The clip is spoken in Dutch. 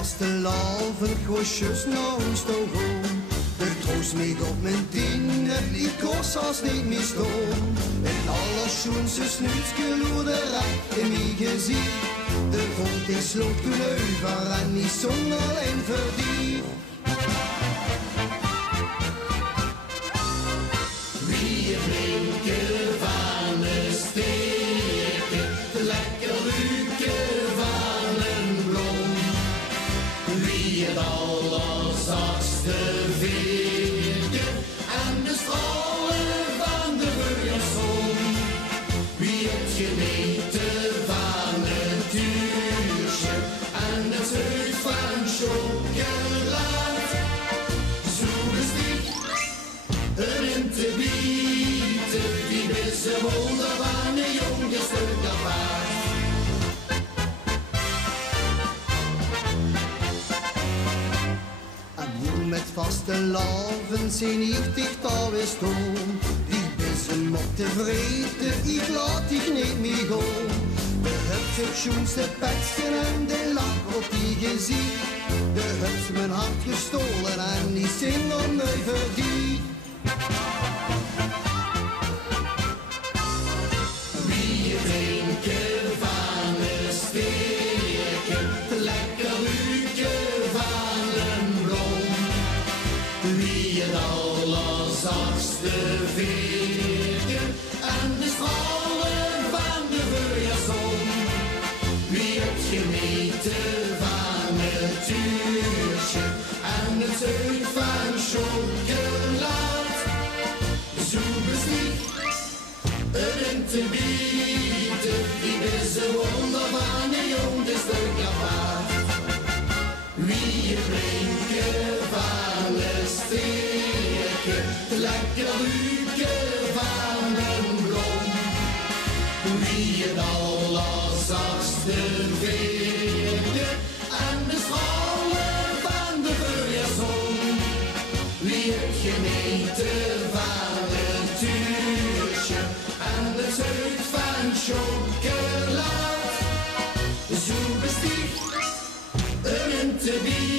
vaste laven, goosjes naast de gewoon. De troost mee op mijn tienen, die kost als niet meer stoom. En alles schoense snuitske loederij in mijn gezicht. De grond is sloot over en niet zonder alleen verdiep. Wie drinken van een steken, lekker ruiken van een bloem. Wie het allerzachtste vinken en de stralen van de vuurzon. Wie het genieten van het uurtje en het zuid van chocolade. Zo besticht een te bieden, die beste wonder van een jonge stuk apart. Met vaste laven zijn ik dicht alweer stoom. Die bezem op te vreten, ik laat dich niet meer gaan. De hebt schoenste petsen en de lach op die gezicht. De hebt mijn hart gestolen en die zin om mij verdiend. Wie drinken van een steken, lekker ruiken van een bloem. Wie het allerzachtste vinken en de stralen van de vuurzon. Wie het genieten van het uurtje en het zuid van chocolade. Zo besticht een te bieden, die beste wonder van een jonge stuk apart. Wie het drinken van een steken, lekker ruiken van een bloem. Wie het allerzachtste vinken en de stralen van de vuurzon. Wie het genieten van het uurtje en het zuid van chocolade. Zo besticht een te bieden.